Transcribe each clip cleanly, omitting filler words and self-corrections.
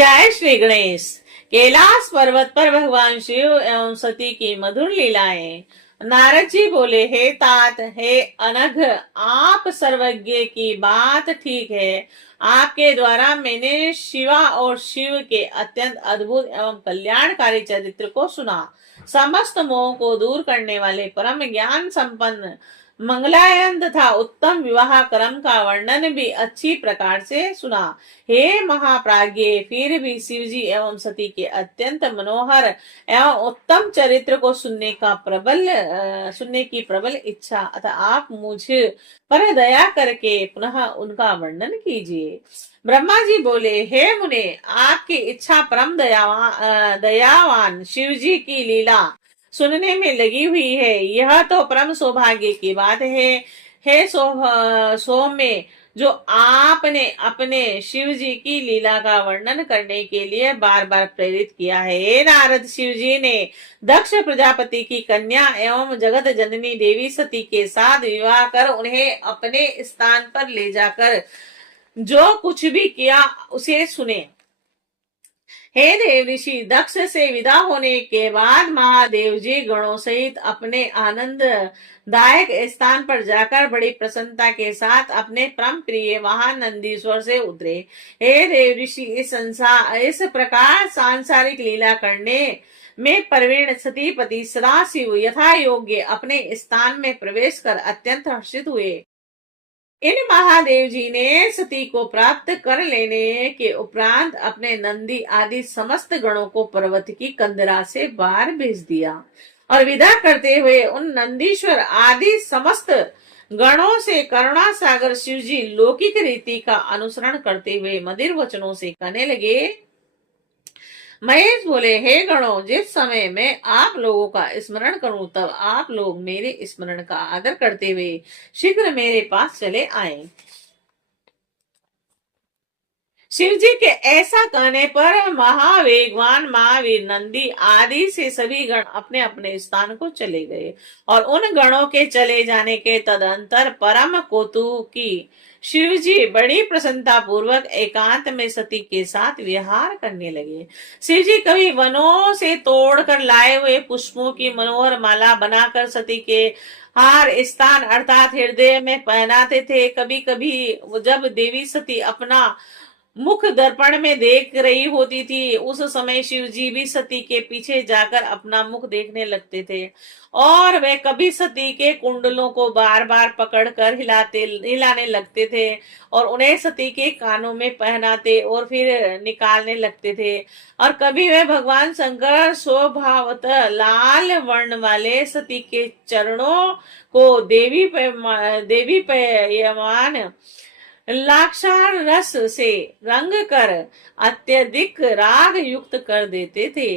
जय श्री गणेश। कैलाश पर्वत पर भगवान शिव एवं सती की मधुर लीलाएं। नारद जी बोले, हे तात, हे अनघ, आप सर्वज्ञ की बात ठीक है। आपके द्वारा मैंने शिवा और शिव के अत्यंत अद्भुत एवं कल्याणकारी चरित्र को सुना। समस्त मोह को दूर करने वाले परम ज्ञान संपन्न मंगलायन तथा उत्तम विवाह क्रम का वर्णन भी अच्छी प्रकार से सुना। हे महाप्राज्ञ, फिर भी शिवजी एवं सती के अत्यंत मनोहर एवं उत्तम चरित्र को सुनने की प्रबल इच्छा अतः आप मुझ पर दया करके पुनः उनका वर्णन कीजिए। ब्रह्मा जी बोले, हे मुने, आपकी इच्छा परम दयावान शिव जी की लीला सुनने में लगी हुई है। यह तो परम सौभाग्य की बात है। हे सौम्य, जो आपने अपने शिव जी की लीला का वर्णन करने के लिए बार बार प्रेरित किया है। हे नारद, शिव जी ने दक्ष प्रजापति की कन्या एवं जगत जननी देवी सती के साथ विवाह कर उन्हें अपने स्थान पर ले जाकर जो कुछ भी किया उसे सुने। हे देव ऋषि, दक्ष से विदा होने के बाद महादेव जी गणों सहित अपने आनंद दायक स्थान पर जाकर बड़ी प्रसन्नता के साथ अपने परम प्रिय महान नंदीश्वर से उतरे। हे देव ऋषि, इस प्रकार सांसारिक लीला करने में प्रवीण सतीपति सदाशिव यथा योग्य अपने स्थान में प्रवेश कर अत्यंत हर्षित हुए। इन महादेव जी ने सती को प्राप्त कर लेने के उपरांत अपने नंदी आदि समस्त गणों को पर्वत की कंदरा से बाहर भेज दिया और विदा करते हुए उन नंदीश्वर आदि समस्त गणों से करुणा सागर शिव जी लौकिक रीति का अनुसरण करते हुए मधुर वचनों से कहने लगे। महेश बोले, हे गणों, जिस समय मैं आप लोगों का स्मरण करूं तब आप लोग मेरे स्मरण का आदर करते हुए शीघ्र मेरे पास चले आए। शिव जी के ऐसा कहने पर महावेगवान महावीर नंदी आदि से सभी गण अपने अपने स्थान को चले गए और उन गणों के चले जाने के तदंतर परम कौतुकी शिव जी बड़ी प्रसन्नता पूर्वक एकांत में सती के साथ विहार करने लगे। शिव जी कभी वनों से तोड़कर लाए हुए पुष्पों की मनोहर माला बनाकर सती के हार स्थान अर्थात हृदय में पहनाते थे। कभी कभी जब देवी सती अपना मुख दर्पण में देख रही होती थी उस समय शिव जी भी सती के पीछे जाकर अपना मुख देखने लगते थे और वे कभी सती के कुंडलों को बार बार पकड़कर हिलाने लगते थे और उन्हें सती के कानों में पहनाते और फिर निकालने लगते थे। और कभी वे भगवान शंकर स्वभावतः लाल वर्ण वाले सती के चरणों को देवी पेयमान लाक्षार रस से रंग कर अत्यधिक राग युक्त कर देते थे।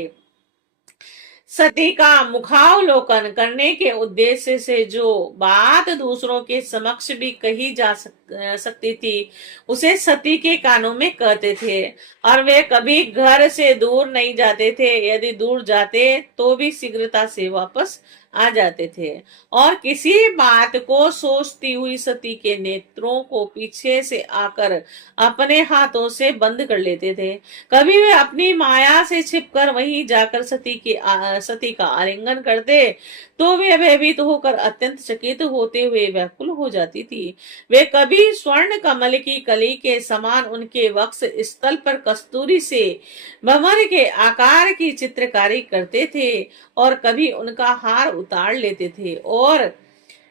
सती का मुखावलोकन करने के उद्देश्य से जो बात दूसरों के समक्ष भी कही जा सकती थी उसे सती के कानों में कहते थे और वे कभी घर से दूर नहीं जाते थे। यदि दूर जाते तो भी शीघ्रता से वापस आ जाते थे और किसी बात को सोचती हुई सती के नेत्रों को पीछे से आकर अपने हाथों से बंद कर लेते थे। कभी वे अपनी माया से छिपकर वहीं जाकर सती का आलिंगन करते तो वे भयभीत होकर अत्यंत चकित होते हुए व्याकुल हो जाती थी। वे कभी स्वर्ण कमल की कली के समान उनके वक्ष स्थल पर कस्तूरी से भंवर के आकार की चित्रकारी करते थे और कभी उनका हार उतार लेते थे और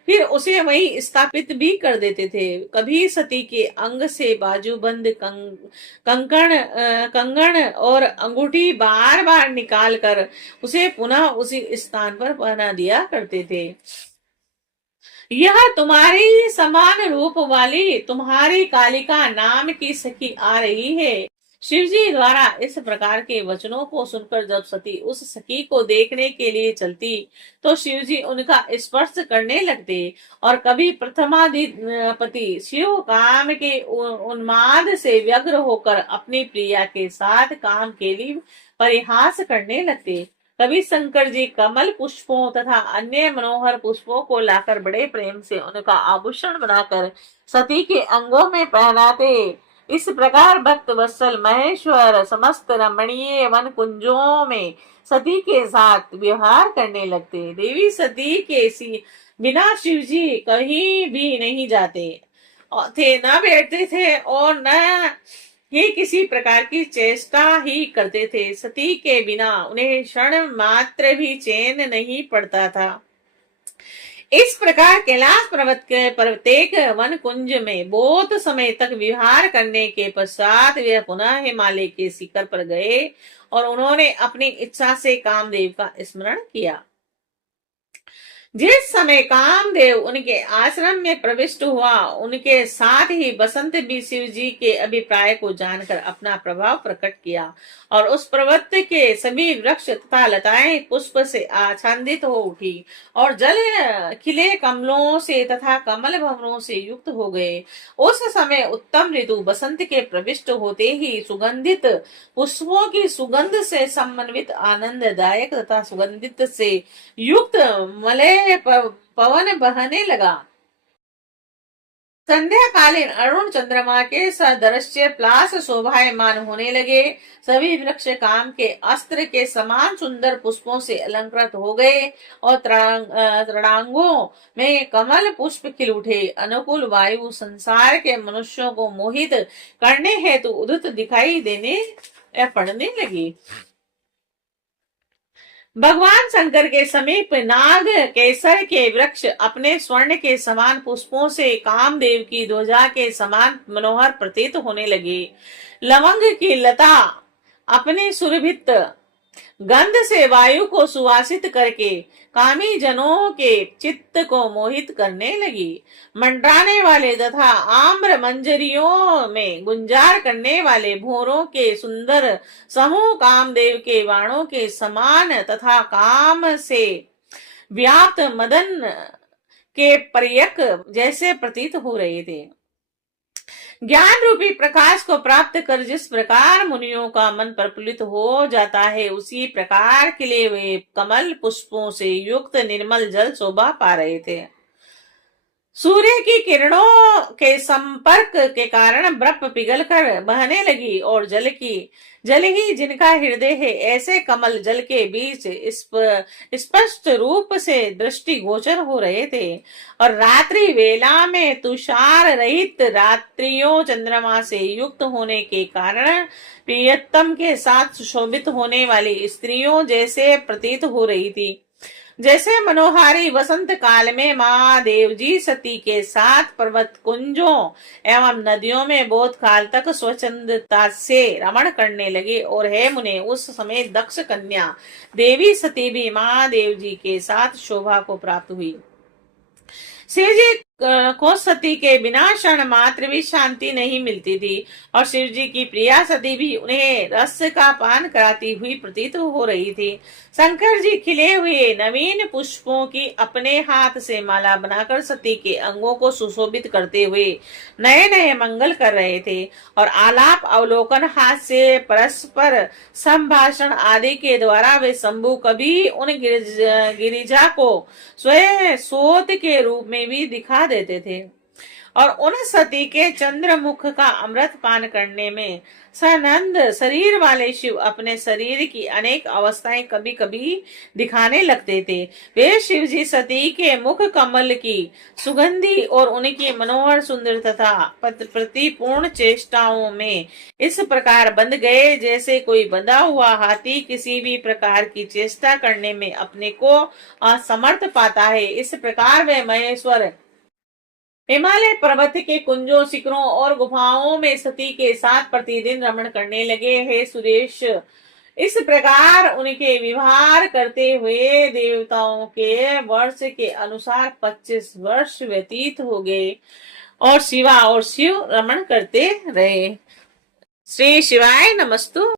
फिर उसे वहीं स्थापित भी कर देते थे। कभी सती के अंग से बाजूबंद कंगन और अंगूठी बार बार निकाल कर उसे पुनः उसी स्थान पर पहना दिया करते थे। यह तुम्हारी समान रूप वाली तुम्हारी कालिका नाम की सखी आ रही है। शिवजी द्वारा इस प्रकार के वचनों को सुनकर जब सती उस सखी को देखने के लिए चलती तो शिवजी उनका स्पर्श करने लगते और कभी प्रथमाधिपति शिव काम के उन्माद से व्यग्र होकर अपनी प्रिया के साथ काम के लिए परिहास करने लगते। कभी शंकर जी कमल पुष्पों तथा अन्य मनोहर पुष्पों को लाकर बड़े प्रेम से उनका आभूषण बनाकर सती के अंगों में पहनाते इस प्रकार भक्त वत्सल महेश्वर समस्त रमणीय वन कुंजों में सती के साथ व्यवहार करने लगते। देवी सती के बिना शिव जी कहीं भी नहीं जाते थे, न बैठते थे और न ही किसी प्रकार की चेष्टा ही करते थे। सती के बिना उन्हें क्षण मात्र भी चैन नहीं पड़ता था। इस प्रकार कैलाश पर्वत के प्रत्येक वन कुंज में बहुत समय तक विहार करने के पश्चात वे पुनः हिमालय के शिखर पर गए और उन्होंने अपनी इच्छा से कामदेव का स्मरण किया। जिस समय कामदेव उनके आश्रम में प्रविष्ट हुआ, उनके साथ ही बसंत भी शिव जी के अभिप्राय को जानकर अपना प्रभाव प्रकट किया और उस पर्वत के सभी वृक्ष तथा लताएं पुष्प से आच्छादित हो उठी और जल खिले कमलों से तथा कमल भवनों से युक्त हो गए। उस समय उत्तम ऋतु बसंत के प्रविष्ट होते ही सुगंधित पुष्पों की सुगंध से समन्वित आनंददायक तथा सुगंधित से युक्त मलय पवन बहने लगा। संध्याकालीन अरुण चंद्रमा के सदृश्य प्लास शोभायमान होने लगे। सभी वृक्ष काम के अस्त्र के समान सुंदर पुष्पों से अलंकृत हो गए और तृणांगों में कमल पुष्प खिल उठे। अनुकूल वायु संसार के मनुष्यों को मोहित करने हेतु उदित दिखाई देने पड़ने लगी। भगवान शंकर के समीप नाग केसर के वृक्ष अपने स्वर्ण के समान पुष्पों से कामदेव की ध्वजा के समान मनोहर प्रतीत होने लगे। लवंग की लता अपने सुरभित गंध से वायु को सुवासित करके कामी जनों के चित्त को मोहित करने लगी। मंडराने वाले तथा आम्र मंजरियों में गुंजार करने वाले भोरों के सुंदर समूह कामदेव के बाणों के समान तथा काम से व्याप्त मदन के पर्यक जैसे प्रतीत हो रहे थे। ज्ञान रूपी प्रकाश को प्राप्त कर जिस प्रकार मुनियों का मन प्रफुल्लित हो जाता है, उसी प्रकार खिले हुए कमल पुष्पों से युक्त निर्मल जल शोभा पा रहे थे। सूर्य की किरणों के संपर्क के कारण बर्फ पिघलकर बहने लगी और जल ही जिनका हृदय है, ऐसे कमल जल के बीच स्पष्ट रूप से दृष्टि गोचर हो रहे थे। और रात्रि वेला में तुषार रहित रात्रियों चंद्रमा से युक्त होने के कारण प्रियतम के साथ सुशोभित होने वाली स्त्रियों जैसे प्रतीत हो रही थी। जैसे मनोहारी वसंत काल में महादेव जी सती के साथ पर्वत कुंजों एवं नदियों में बहुत काल तक स्वच्छंदता से रमण करने लगे। और हे मुने, उस समय दक्ष कन्या देवी सती भी महादेव जी के साथ शोभा को प्राप्त हुई। शिव जी को सती के बिना क्षण मात्र भी शांति नहीं मिलती थी और शिव जी की प्रिया सती भी उन्हें रस का पान कराती हुई प्रतीत हो रही थी। शंकर जी खिले हुए नवीन पुष्पों की अपने हाथ से माला बनाकर सती के अंगों को सुशोभित करते हुए नए नए मंगल कर रहे थे और आलाप अवलोकन हाथ से परस्पर संभाषण आदि के द्वारा वे शंभु कभी उन गिरिजा को स्वयं सोत के रूप में भी दिखा देते थे और उन सती के चंद्रमुख का अमृत पान करने में सनंद शरीर वाले शिव अपने शरीर की अनेक अवस्थाएं कभी कभी दिखाने लगते थे। वे शिव जी सती के मुख कमल की सुगंधी और उनकी मनोहर सुंदर तथा प्रतिपूर्ण चेष्टाओं में इस प्रकार बंध गए जैसे कोई बंधा हुआ हाथी किसी भी प्रकार की चेष्टा करने में अपने को असमर्थ पाता है। इस प्रकार वे महेश्वर हिमालय पर्वत के कुंजों, शिखरों और गुफाओं में सती के साथ प्रतिदिन रमण करने लगे। हे सुरेश, इस प्रकार उनके विहार करते हुए देवताओं के वर्ष के अनुसार 25 वर्ष व्यतीत हो गए और शिवा और शिव रमण करते रहे। श्री शिवाय नमस्तु।